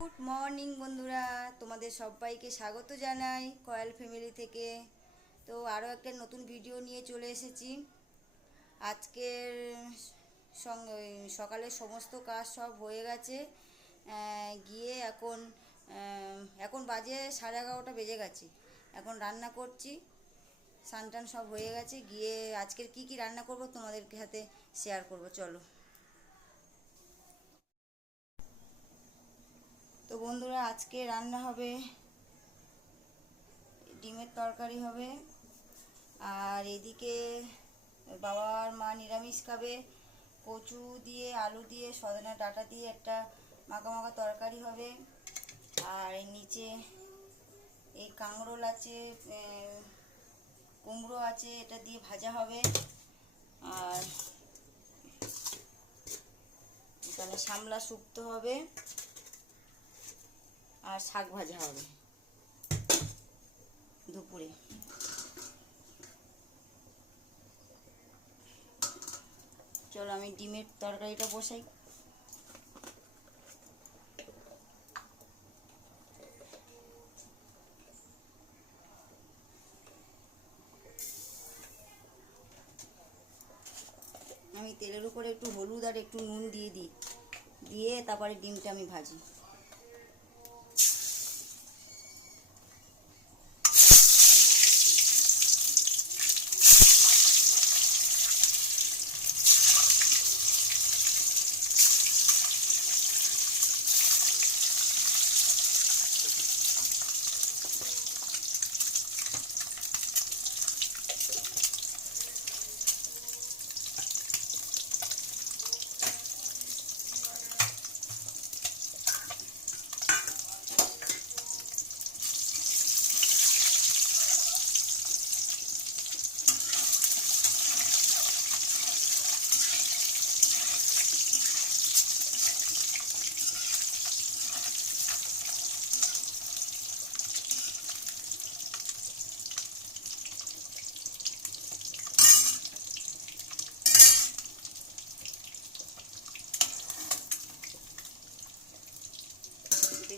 Good morning বন্ধুরা। তোমাদের সবাইকে স্বাগত জানাই কয়েল ফ্যামিলি থেকে। তো আরও একটা নতুন ভিডিও নিয়ে চলে এসেছি। আজকের সকালের সমস্ত কাজ সব হয়ে গেছে। গিয়ে এখন এখন বাজে সাড়ে এগারোটা বেজে গেছে। এখন রান্না করছি। স্নান টান সব হয়ে গেছে। গিয়ে আজকের কি কি রান্না করব তোমাদের সাথে শেয়ার করব, চলো। তো বন্ধুরা, আজকে রান্না হবে ডিমের তরকারি হবে। আর এদিকে বাবার মা নিরামিষ খাবে। কচু দিয়ে, আলু দিয়ে, সজনা ডাঁটা দিয়ে একটা মাখা মাখা তরকারি হবে। আর এর নিচে এই কাঁকরোল আছে কুমড়ো আছে, এটা দিয়ে ভাজা হবে। আর এখানে সামলা শুক্তো হবে। আর শাক ভাজা হবে। দুপুরে। চলো আমি ডিমের তরকারিটা বসাই। আমি তেলের উপরে একটু হলুদ আর একটু নুন দিয়ে দিই। দিয়ে তারপরে ডিমটা আমি ভাজি।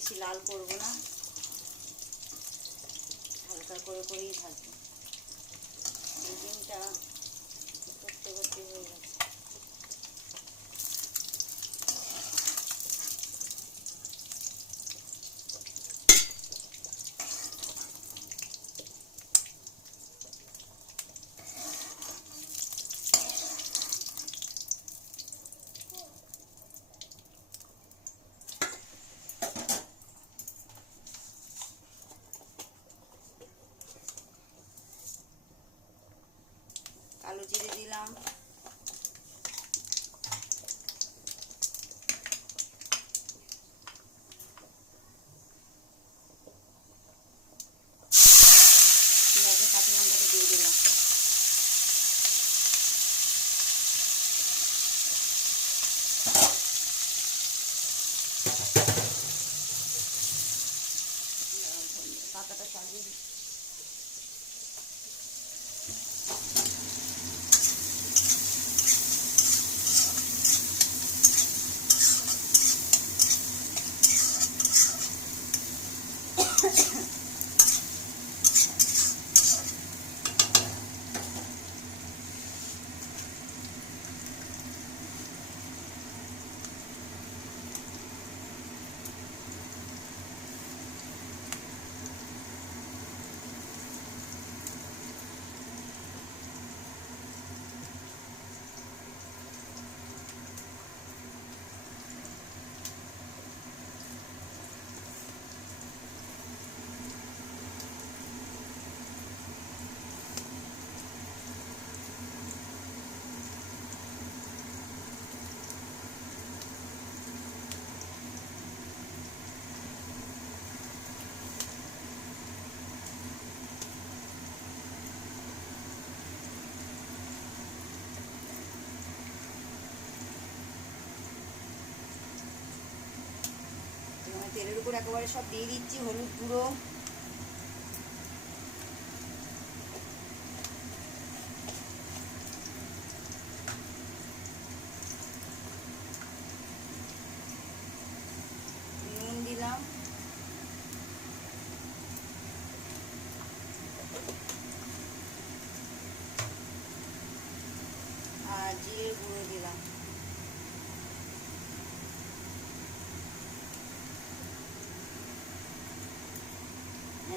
বেশি লাল করব না। হালকা করে করেই থাকব এই ডিমটা করতে করতে হয়ে গেছে কালো জিরে দিলাম পেঁয়াজের কাঁচা লঙ্কাটা দিয়ে দিলাম পাতাটা সাজিয়ে দিই এবার তেলের উপর একেবারে সব দিয়ে দিচ্ছি হলুদ গুঁড়ো নুন দিলাম আর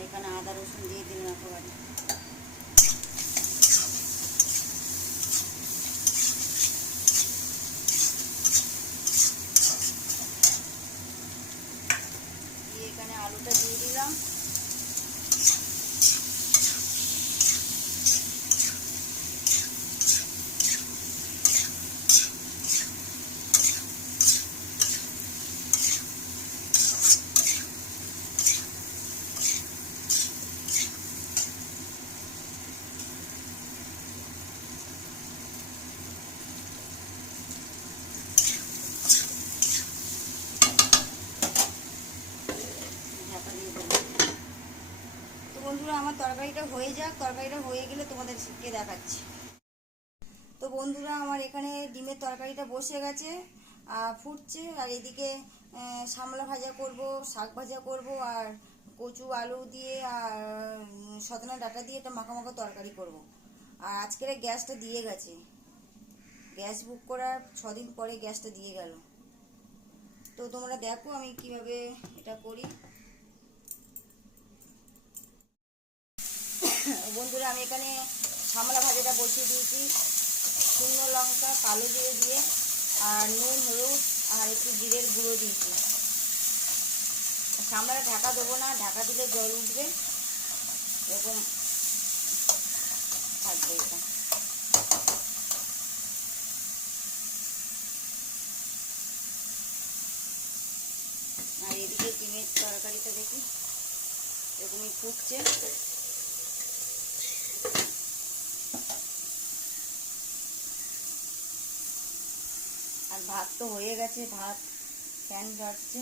এখানে আদা রসুন দিয়ে দিলাম একেবারে দিয়ে এখানে আলুটা দিয়ে দিলাম ঢাকা দিয়ে দেবো তো বন্ধুরা আমার তরকারিটা হয়ে যাক, তরকারিটা হয়ে গেলে তোমাদেরকে দেখাচ্ছি। তো বন্ধুরা, আমার এখানে ডিমের তরকারিটা বসে গেছে আর ফুটছে, আর এদিকে সামলা ভাজা করব, শাক ভাজা করব, আর কচু, আলু দিয়ে, আর সজনা ডাটা দিয়ে একটা মাখা তরকারি করব। আর আজকের গ্যাসটা দিয়ে গেছে। গ্যাস বুক করার ছদিন পরে গ্যাসটা দিয়ে গেল। তো তোমরা দেখো আমি কীভাবে এটা করি। বন্ধুরা, আমি এখানে সামলা ভাজাটা বসিয়ে দিয়েছি। শুকনো লঙ্কা, কালো জিরে দিয়ে, আর নুন, হলুদ, আর একটু জিরের গুঁড়ো দিয়েছি। সামলা ঢাকা দেবো না, ঢাকা দিলে জল উঠবে। এরকম থাকবে এটা। এদিকে ডিমের তরকারিটা দেখি, এরকমই ফুটছে। আর ভাত তো হয়ে গেছে, ভাত, ফ্যান ঝরছে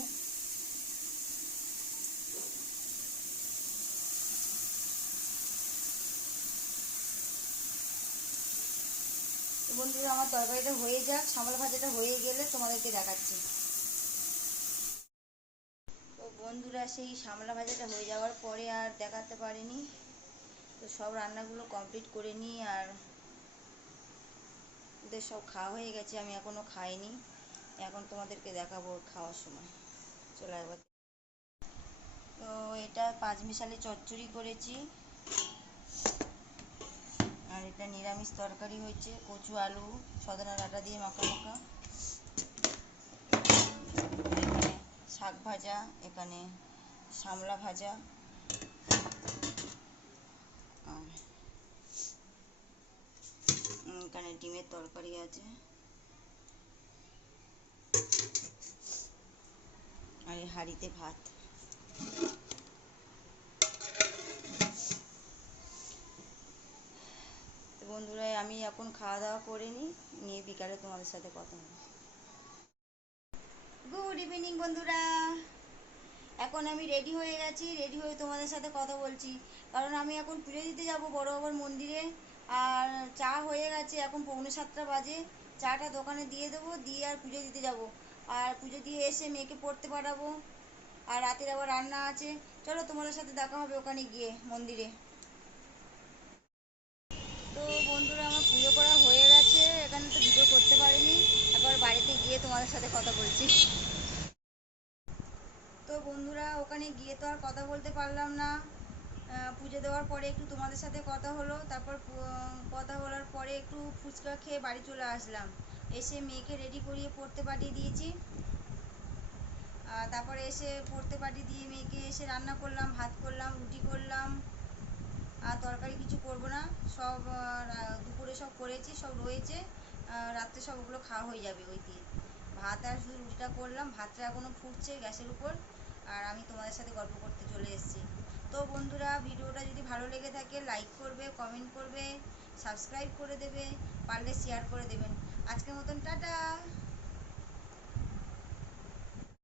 তো বন্ধুরা, আমার তরকারিটা হয়ে যাক, সামলা ভাজাটা হয়ে গেলে তোমাদেরকে দেখাচ্ছি। তো বন্ধুরা, সেই সামলা ভাজাটা হয়ে যাওয়ার পরে আর দেখাতে পারিনি। তো সব রান্নাগুলো কমপ্লিট করে নিই আর ওদের সব খাওয়া হয়ে গেছে, আমি এখনও খাইনি। এখন তোমাদেরকে দেখাবো খাওয়ার সময়। চলে একবার তো এটা পাঁচ মিশালি চচ্চড়ি করেছি। আর এটা নিরামিষ তরকারি হয়েছে, কচু, আলু, সদনা ডাঁটা দিয়ে মাখা মাখা। শাক ভাজা, এখানে সামলা ভাজা আর উম, এখানে ডিমের তরকারি আছে। আর এই হাঁড়িতে ভাত। বন্ধুরা, আমি এখন খাওয়া দাওয়া করে নিই, নিয়ে বিকালে তোমাদের সাথে কথা হবে। গুড ইভিনিং বন্ধুরা। এখন আমি রেডি হয়ে গেছি রেডি হয়ে তোমাদের সাথে কথা বলছি। কারণ আমি এখন পুজো দিতে যাব বড় বাবার মন্দিরে। আর চা হয়ে গেছে, এখন পৌনে সাতটা বাজে। চাটা দোকানে দিয়ে দেবো, দিয়ে আর পুজো দিতে যাব। আর পুজো দিয়ে এসে মেয়েকে পড়তে পাঠাবো। আর রাতের আবার রান্না আছে। চলো তোমাদের সাথে দেখা হবে ওখানে গিয়ে, মন্দিরে। তো বন্ধুরা, আমার পুজো করা হয়ে গেছে। এখানে তো ভিডিও করতে পারিনি। একবার বাড়িতে গিয়ে তোমাদের সাথে কথা বলছি। তো বন্ধুরা, ওখানে গিয়ে তো আর কথা বলতে পারলাম না। পুজো দেওয়ার পরে একটু তোমাদের সাথে কথা হলো, তারপর কথা বলার পরে একটু ফুচকা খেয়ে বাড়ি চলে আসলাম। এসে মেয়েকে রেডি করিয়ে পড়তে পাঠিয়ে দিয়েছি। তারপরে এসে পড়তে পাঠিয়ে দিয়ে মেয়েকে এসে রান্না করলাম, ভাত করলাম, রুটি করলাম। আর তরকারি কিছু করব না, সব দুপুরে সব করেছি, সব রয়েছে। রাত্রে সব ওগুলো খাওয়া হয়ে যাবে ওই দিয়ে ভাত আর শুধু রুটিটা করলাম, ভাতটা এখনও ফুটছে গ্যাসের উপর। আর আমি তোমাদের সাথে গল্প করতে চলে এসেছি। তো বন্ধুরা, ভিডিওটা যদি ভালো লেগে থাকে লাইক করবে কমেন্ট করবে সাবস্ক্রাইব করে দেবে, পারলে শেয়ার করে দেবেন। আজকের মতন টাটা।